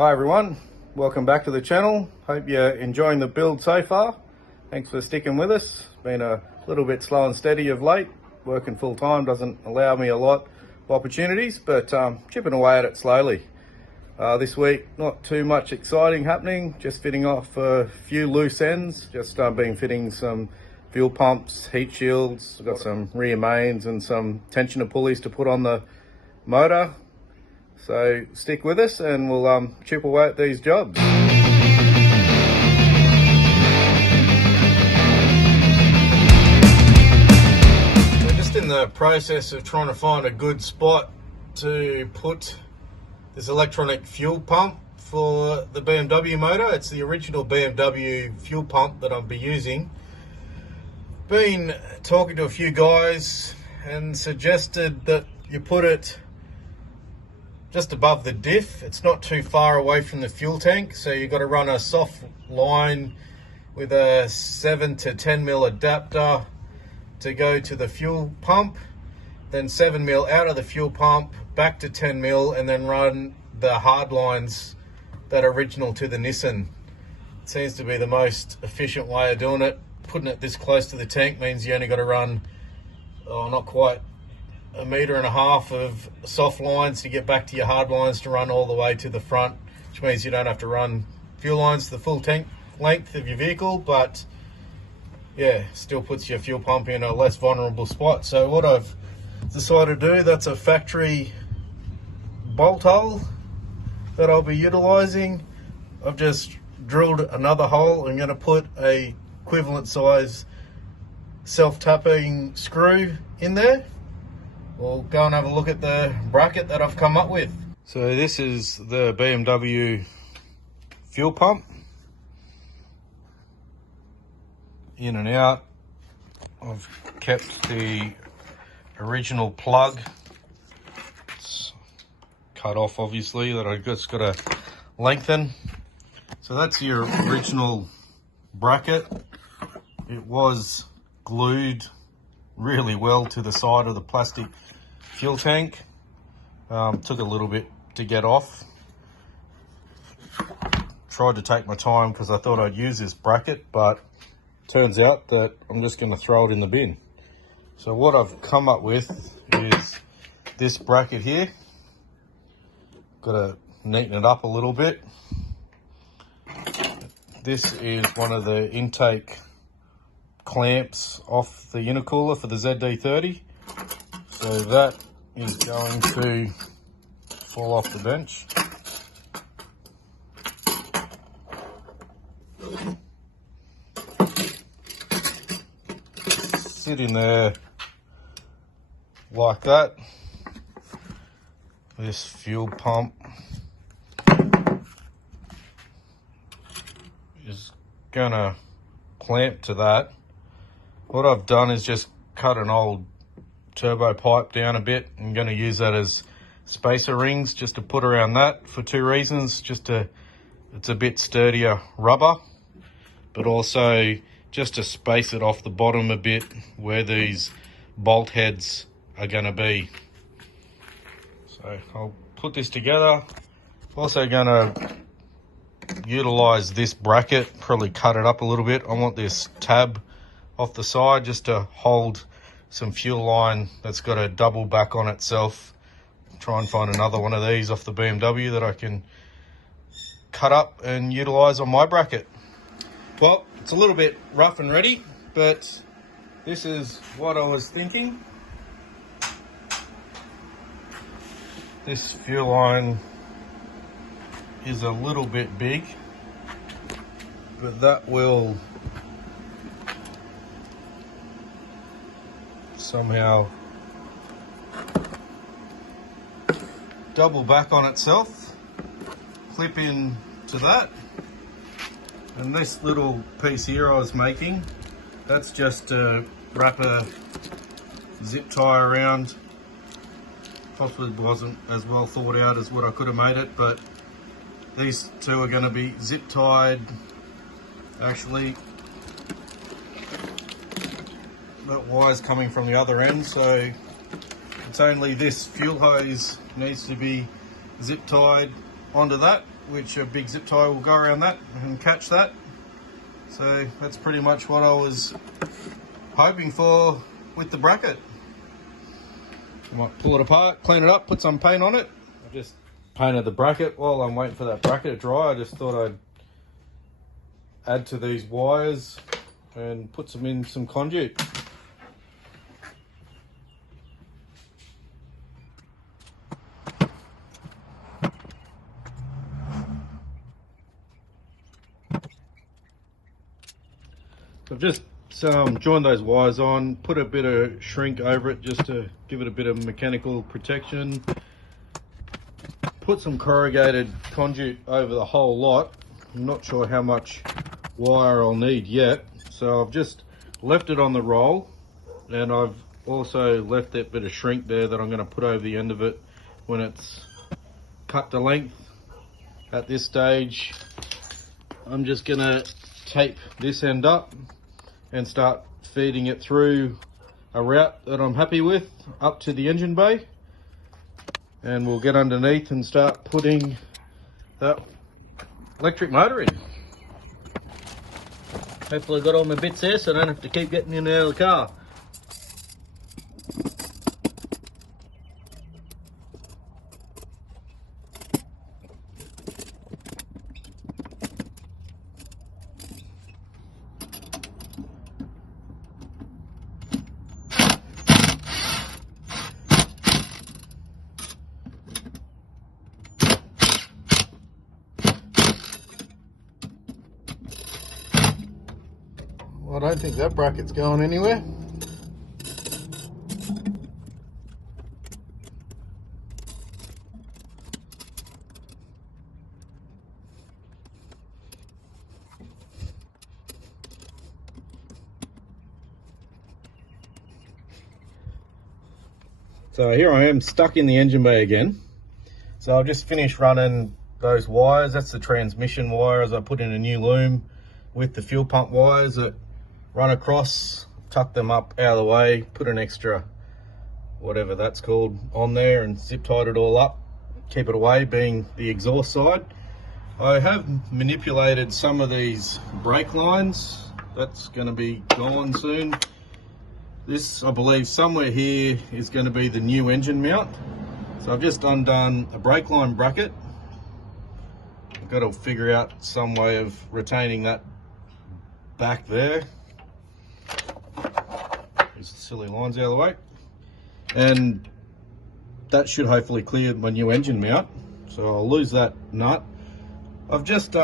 Hi everyone, welcome back to the channel. Hope you're enjoying the build so far. Thanks for sticking with us. It's been a little bit slow and steady of late. Working full time doesn't allow me a lot of opportunities, but chipping away at it slowly. This week, not too much exciting happening, just fitting off a few loose ends. Just been fitting some fuel pumps, heat shields. I've got some rear mains and some tensioner pulleys to put on the motor. So stick with us and we'll chip away at these jobs. We're just in the process of trying to find a good spot to put this electronic fuel pump for the BMW motor. It's the original BMW fuel pump that I'll be using. Been talking to a few guys and suggested that you put it just above the diff. It's not too far away from the fuel tank, so you've got to run a soft line with a 7 to 10 mil adapter to go to the fuel pump, then 7 mil out of the fuel pump back to 10 mil, and then run the hard lines that are original to the Nissan. It seems to be the most efficient way of doing it. Putting it this close to the tank means you only got to run not quite 1.5 meters of soft lines to get back to your hard lines to run all the way to the front, which means you don't have to run fuel lines to the full tank length of your vehicle, but yeah, still puts your fuel pump in a less vulnerable spot. So what I've decided to do, that's a factory bolt hole that I'll be utilizing. I've just drilled another hole. I'm going to put a equivalent size self-tapping screw in there. We'll go and have a look at the bracket that I've come up with. So this is the BMW fuel pump. In and out. I've kept the original plug. It's cut off obviously, that I've just got to lengthen. So that's your original bracket. It was glued really well to the side of the plastic fuel tank. Took a little bit to get off. Tried to take my time because I thought I'd use this bracket, but turns out that I'm just going to throw it in the bin. So what I've come up with is this bracket here. Got to neaten it up a little bit. This is one of the intake clamps off the intercooler for the ZD30. So that is going to fall off the bench. Sit in there like that. This fuel pump is gonna clamp to that. What I've done is just cut an old turbo pipe down a bit. I'm going to use that as spacer rings just to put around that for two reasons. It's a bit sturdier rubber, but also just to space it off the bottom a bit where these bolt heads are going to be. So I'll put this together. Also going to utilize this bracket, probably cut it up a little bit. I want this tab off the side just to hold some fuel line that's got a double back on itself. Try and find another one of these off the BMW that I can cut up and utilize on my bracket. Well, it's a little bit rough and ready, but this is what I was thinking. This fuel line is a little bit big, but that will somehow double back on itself, clip in to that. And this little piece here I was making, that's just to wrap a zip tie around. Possibly wasn't as well thought out as what I could have made it, but these two are going to be zip tied. Actually, that wire's coming from the other end, so it's only this fuel hose needs to be zip tied onto that, which a big zip tie will go around that and catch that. So that's pretty much what I was hoping for with the bracket. I might pull it apart, clean it up, put some paint on it. I just painted the bracket while I'm waiting for that bracket to dry. I just thought I'd add to these wires and put some in some conduit. I've just joined those wires on, put a bit of shrink over it just to give it a bit of mechanical protection. Put some corrugated conduit over the whole lot. I'm not sure how much wire I'll need yet, so I've just left it on the roll, and I've also left that bit of shrink there that I'm going to put over the end of it when it's cut to length. At this stage, I'm just going to tape this end up and start feeding it through a route that I'm happy with up to the engine bay, and we'll get underneath and start putting that electric motor in. Hopefully I got all my bits there so I don't have to keep getting in and out of the car. Well, I don't think that bracket's going anywhere. So here I am stuck in the engine bay again. So I've just finished running those wires. That's the transmission wires. I put in a new loom with the fuel pump wires that run across, tuck them up out of the way, put an extra, whatever that's called, on there and zip tied it all up, keep it away, being the exhaust side. I have manipulated some of these brake lines. That's going to be gone soon. This, I believe, somewhere here is going to be the new engine mount. So I've just undone a brake line bracket. I've got to figure out some way of retaining that back there. There's silly lines out of the way. And that should hopefully clear my new engine mount. So I'll lose that nut. I've just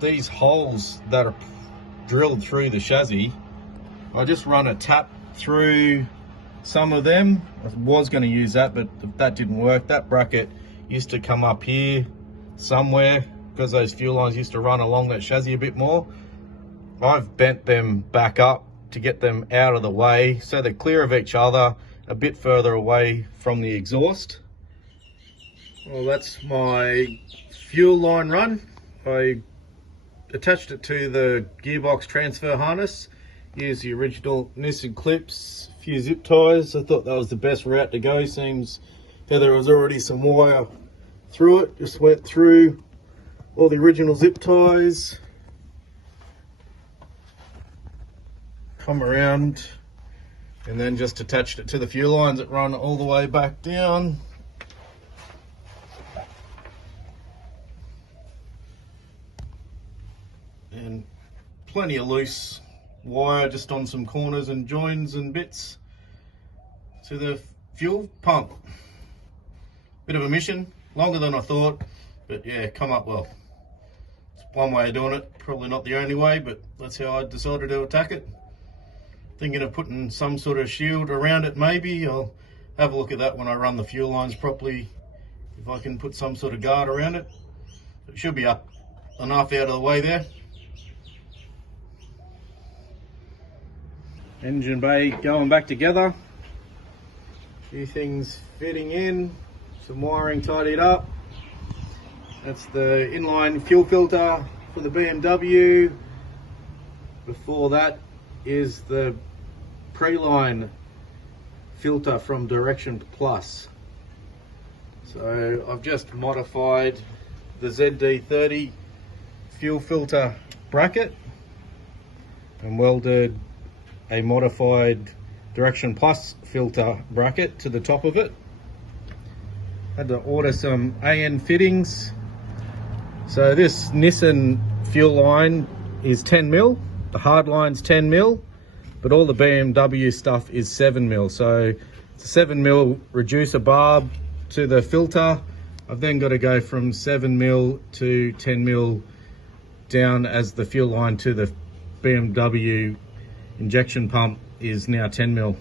these holes that are drilled through the chassis, I just run a tap through some of them. I was going to use that, but that didn't work. That bracket used to come up here somewhere because those fuel lines used to run along that chassis a bit more. I've bent them back up to get them out of the way so they're clear of each other, a bit further away from the exhaust. Well, that's my fuel line run. I attached it to the gearbox transfer harness, used the original Nissan clips, a few zip ties. I thought that was the best route to go. Seems there was already some wire through it. Just went through all the original zip ties, come around, and then just attached it to the fuel lines that run all the way back down. And plenty of loose wire just on some corners and joins and bits to the fuel pump. Bit of a mission, longer than I thought, but yeah, come up well. It's one way of doing it, probably not the only way, but that's how I decided to attack it. Thinking of putting some sort of shield around it maybe. I'll have a look at that when I run the fuel lines properly, if I can put some sort of guard around it. It should be up enough out of the way there. Engine bay going back together. A few things fitting in, some wiring tidied up. That's the inline fuel filter for the BMW. Before that is the pre-line filter from Direction Plus. So I've just modified the ZD30 fuel filter bracket and welded a modified Direction Plus filter bracket to the top of it. Had to order some AN fittings. So this Nissan fuel line is 10mm, the hard line's 10mm, but all the BMW stuff is 7mm. So it's a 7mm reducer barb to the filter. I've then got to go from 7mm to 10mm down, as the fuel line to the BMW injection pump is now 10mm.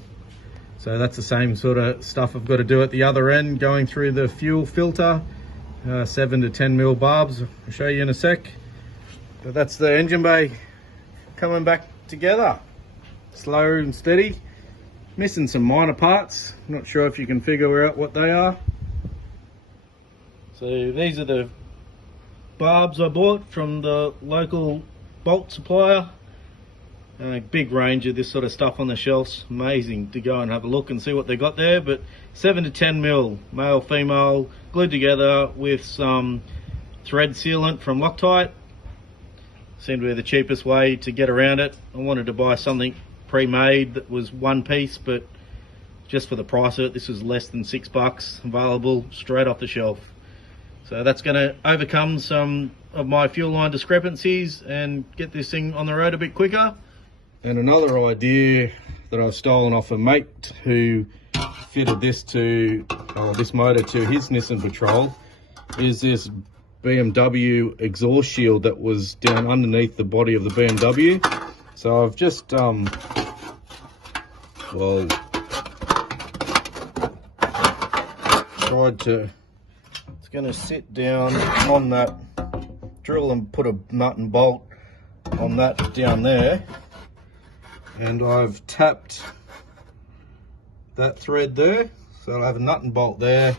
So that's the same sort of stuff I've got to do at the other end, going through the fuel filter, 7 to 10mm barbs. I'll show you in a sec. But that's the engine bay coming back together, slow and steady. Missing some minor parts, not sure if you can figure out what they are. So these are the barbs I bought from the local bolt supplier. A big range of this sort of stuff on the shelves. Amazing to go and have a look and see what they got there. But 7 to 10mm, male, female, glued together with some thread sealant from Loctite. Seemed to be the cheapest way to get around it. I wanted to buy something pre-made that was one piece, but just for the price of it, this was less than $6, available straight off the shelf. So that's going to overcome some of my fuel line discrepancies and get this thing on the road a bit quicker. And another idea that I've stolen off a mate who fitted this this motor to his Nissan Patrol is this BMW exhaust shield that was down underneath the body of the BMW. So I've just tried to, it's going to sit down on that, drill and put a nut and bolt on that down there. And I've tapped that thread there, so I have a nut and bolt there.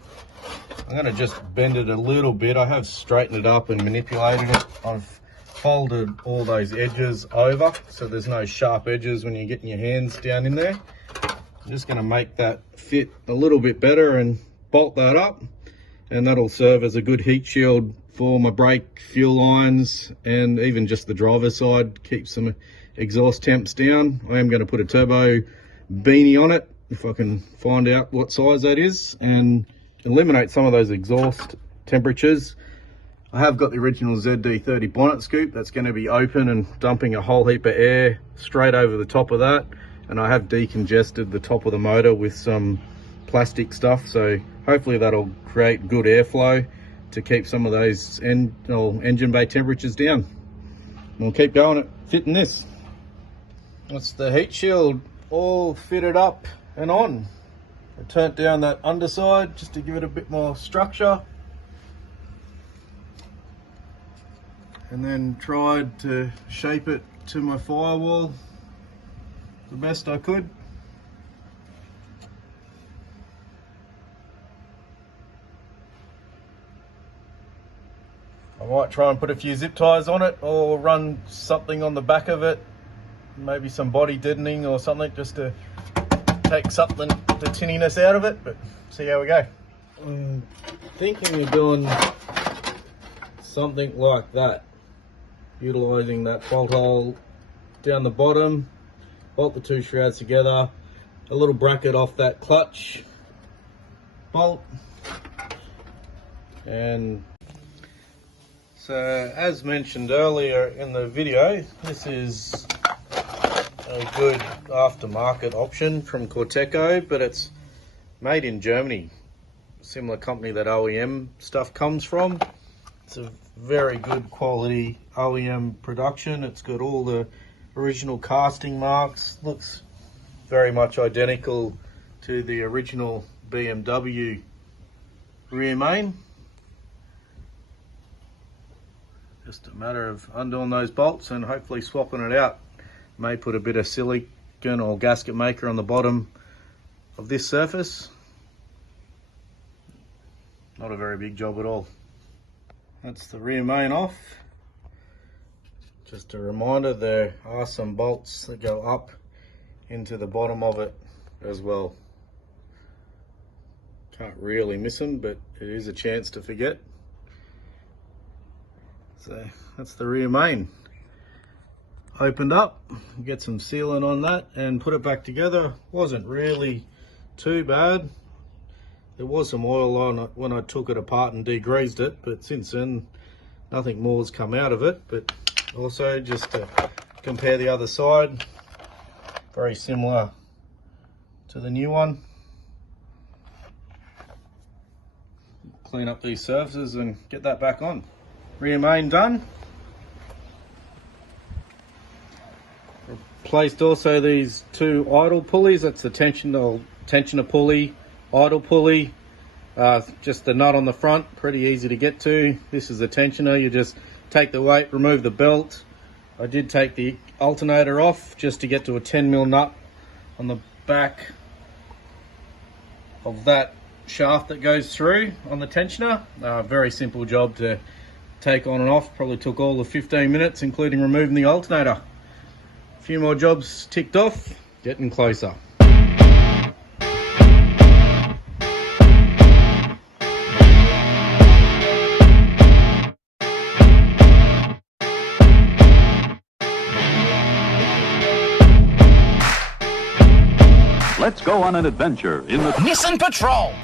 I'm going to just bend it a little bit. I have straightened it up and manipulated it. I've folded all those edges over so there's no sharp edges when you're getting your hands down in there. I'm just going to make that fit a little bit better and bolt that up, and that'll serve as a good heat shield for my brake, fuel lines, and even just the driver's side. Keep some exhaust temps down. I am going to put a turbo beanie on it if I can find out what size that is, and eliminate some of those exhaust temperatures. I have got the original ZD30 bonnet scoop that's going to be open and dumping a whole heap of air straight over the top of that, and I have decongested the top of the motor with some plastic stuff, so hopefully that'll create good airflow to keep some of those engine bay temperatures down. And we'll keep going at fitting this. That's the heat shield all fitted up and on. I turned down that underside just to give it a bit more structure, and then tried to shape it to my firewall the best I could. I might try and put a few zip ties on it or run something on the back of it, maybe some body deadening or something, just to take something, the tinniness out of it, but see how we go. I'm thinking of doing something like that, utilising that bolt hole down the bottom, bolt the two shrouds together, a little bracket off that clutch bolt, and so as mentioned earlier in the video, this is a good aftermarket option from Corteco, but it's made in Germany, similar company that OEM stuff comes from. It's a very good quality OEM production. It's got all the original casting marks, looks very much identical to the original BMW rear main. Just a matter of undoing those bolts and hopefully swapping it out. May put a bit of silicone or gasket maker on the bottom of this surface. Not a very big job at all. That's the rear main off. Just a reminder, there are some bolts that go up into the bottom of it as well. Can't really miss them, but it is a chance to forget. So that's the rear main. Opened up, get some sealant on that and put it back together. Wasn't really too bad. There was some oil on it when I took it apart and degreased it, but since then nothing more's come out of it. But also, just to compare the other side, very similar to the new one. Clean up these surfaces and get that back on. Rear main done. Replaced also these two idle pulleys. That's the tensioner pulley, idle pulley. Just the nut on the front, pretty easy to get to. This is the tensioner. You just take the weight, remove the belt. I did take the alternator off just to get to a 10mm nut on the back of that shaft that goes through on the tensioner. Very simple job to take on and off. Probably took all of 15 minutes, including removing the alternator. A few more jobs ticked off, getting closer. Let's go on an adventure in the Nissan Patrol.